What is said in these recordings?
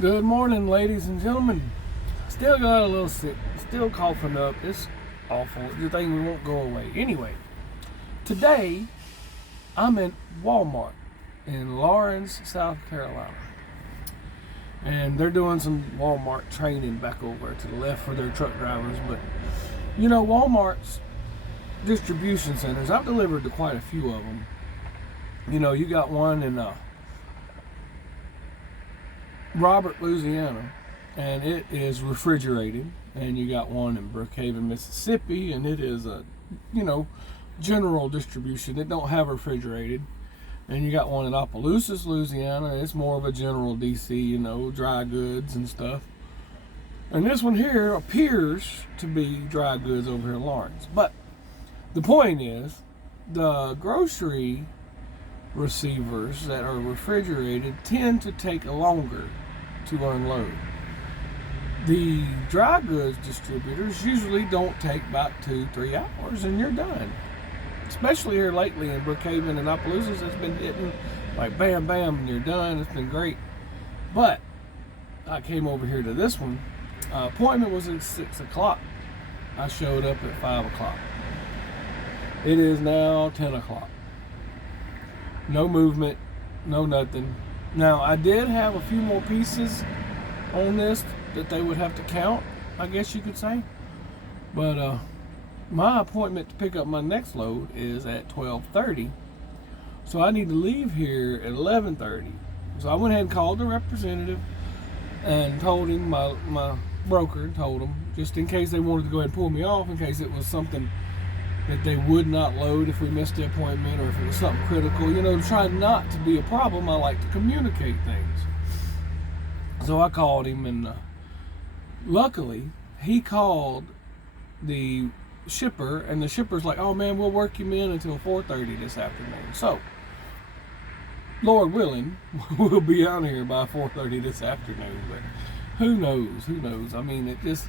Good morning, ladies and gentlemen. Still got a little sick, still coughing up. It's awful. The thing won't go away. Anyway, today I'm at Walmart in Lawrence, South Carolina. And they're doing some Walmart training back over to the left for their truck drivers. But, Walmart's distribution centers, I've delivered to quite a few of them. You got one in Robert, Louisiana, and it is refrigerated. And you got one in Brookhaven, Mississippi, and it is a, general distribution. It don't have refrigerated. And you got one in Opelousas, Louisiana. It's more of a general DC, dry goods and stuff. And this one here appears to be dry goods over here in Lawrence. But the point is, the grocery receivers that are refrigerated tend to take longer to unload. The dry goods distributors usually don't take about 2-3 hours and you're done. Especially here lately in Brookhaven and Opelousas, it's been hitting like bam bam and you're done. It's been great. But I came over here to this one. Appointment was at 6 o'clock. I showed up at 5 o'clock. It is now 10 o'clock. No movement, no nothing. Now, I did have a few more pieces on this that they would have to count, I guess you could say. But my appointment to pick up my next load is at 12:30. So I need to leave here at 11:30. So I went ahead and called the representative and told him, my broker told him, just in case they wanted to go ahead and pull me off, in case it was something that they would not load if we missed the appointment or if it was something critical. To try not to be a problem, I like to communicate things. So I called him, and luckily he called the shipper, and the shipper's like, oh man, we'll work him in until 4:30 this afternoon. So Lord willing, we'll be out here by 4:30 this afternoon. But who knows? I mean, it just,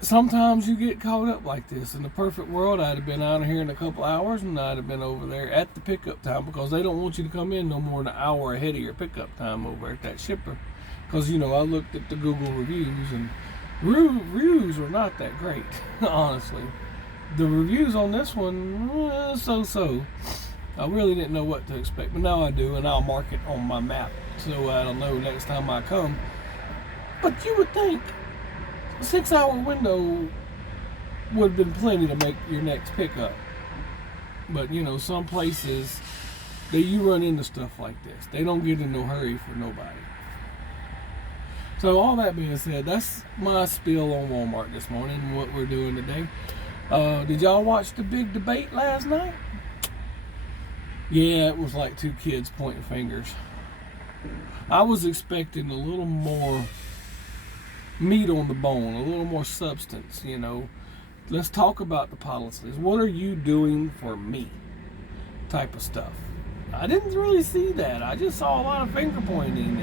sometimes you get caught up like this. In the perfect world, I'd have been out of here in a couple hours, and I'd have been over there at the pickup time, because they don't want you to come in no more than an hour ahead of your pickup time over at that shipper. Because, I looked at the Google reviews, and reviews were not that great, honestly. The reviews on this one, so. I really didn't know what to expect, but now I do, and I'll mark it on my map so I'll know next time I come. But you would think a 6-hour window would have been plenty to make your next pickup. But some places, you run into stuff like this. They don't get in no hurry for nobody. So all that being said, that's my spiel on Walmart this morning and what we're doing today. Did y'all watch the big debate last night? Yeah, it was like two kids pointing fingers. I was expecting a little more meat on the bone, a little more substance, Let's talk about the policies. What are you doing for me? Type of stuff. I didn't really see that. I just saw a lot of finger pointing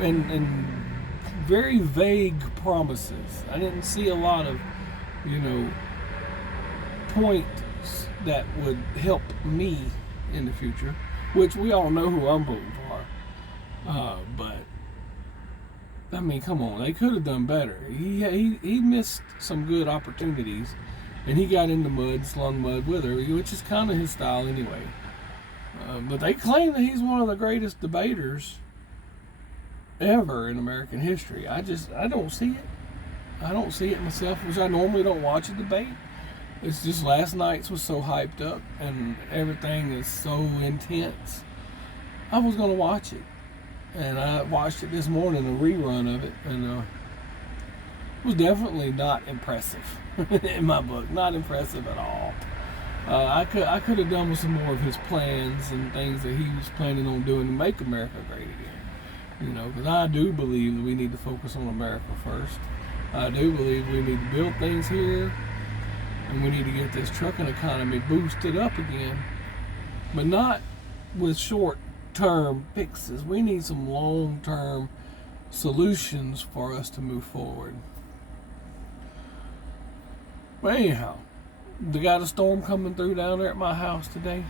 and very vague promises. I didn't see a lot of, points that would help me in the future, which we all know who I'm voting for. But I mean, come on, they could have done better. He missed some good opportunities, and he got in the mud, slung mud with her, which is kind of his style anyway. But they claim that he's one of the greatest debaters ever in American history. I don't see it. I don't see it myself, which I normally don't watch a debate. It's just last night's was so hyped up and everything is so intense. I was going to watch it. And I watched it this morning, a rerun of it, and it was definitely not impressive in my book. Not impressive at all. I could have done with some more of his plans and things that he was planning on doing to make America great again. Because I do believe that we need to focus on America first. I do believe we need to build things here, and we need to get this trucking economy boosted up again, but not with short-term fixes. We need some long-term solutions for us to move forward. But anyhow, they got a storm coming through down there at my house today.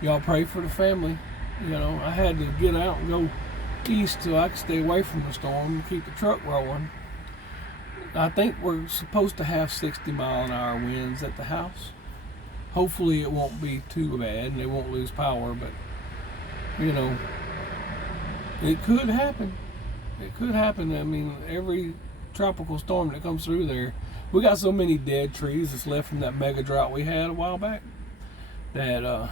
Y'all pray for the family. I had to get out and go east so I can stay away from the storm and keep the truck rolling. I think we're supposed to have 60-mile-an-hour winds at the house. Hopefully it won't be too bad and they won't lose power, but you know, it could happen. It could happen. I mean, every tropical storm that comes through there, we got so many dead trees that's left from that mega drought we had a while back that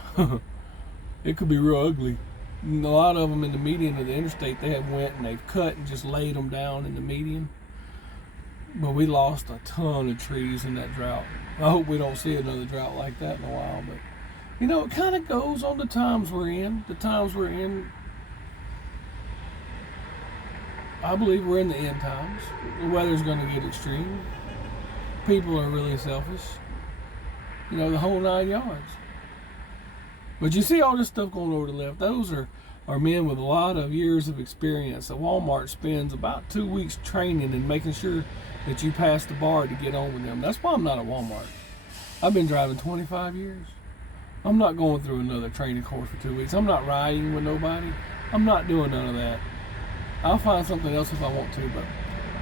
it could be real ugly. And a lot of them in the median of the interstate, they have went and they've cut and just laid them down in the median. But we lost a ton of trees in that drought. I hope we don't see another drought like that in a while. But you know, it kind of goes on the times we're in. The times we're in, I believe we're in the end times. The weather's going to get extreme. People are really selfish. You know, the whole 9 yards. But you see all this stuff going over to the left. Those are men with a lot of years of experience. Walmart spends about 2 weeks training and making sure that you pass the bar to get on with them. That's why I'm not at Walmart. I've been driving 25 years. I'm not going through another training course for 2 weeks. I'm not riding with nobody. I'm not doing none of that. I'll find something else if I want to, but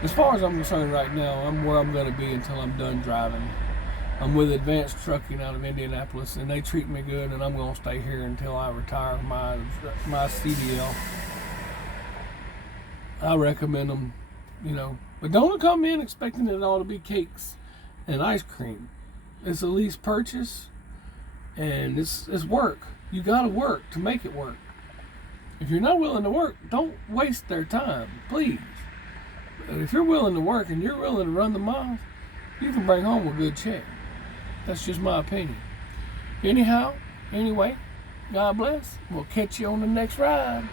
as far as I'm concerned right now, I'm where I'm going to be until I'm done driving. I'm with Advanced Trucking out of Indianapolis, and they treat me good, and I'm going to stay here until I retire my CDL. I recommend them, you know, but don't come in expecting it all to be cakes and ice cream. It's a lease purchase, and it's work. You got to work to make it work. If you're not willing to work, don't waste their time, please. But if you're willing to work and you're willing to run the miles, you can bring home a good check. That's just my opinion. Anyhow, anyway, God bless. We'll catch you on the next ride.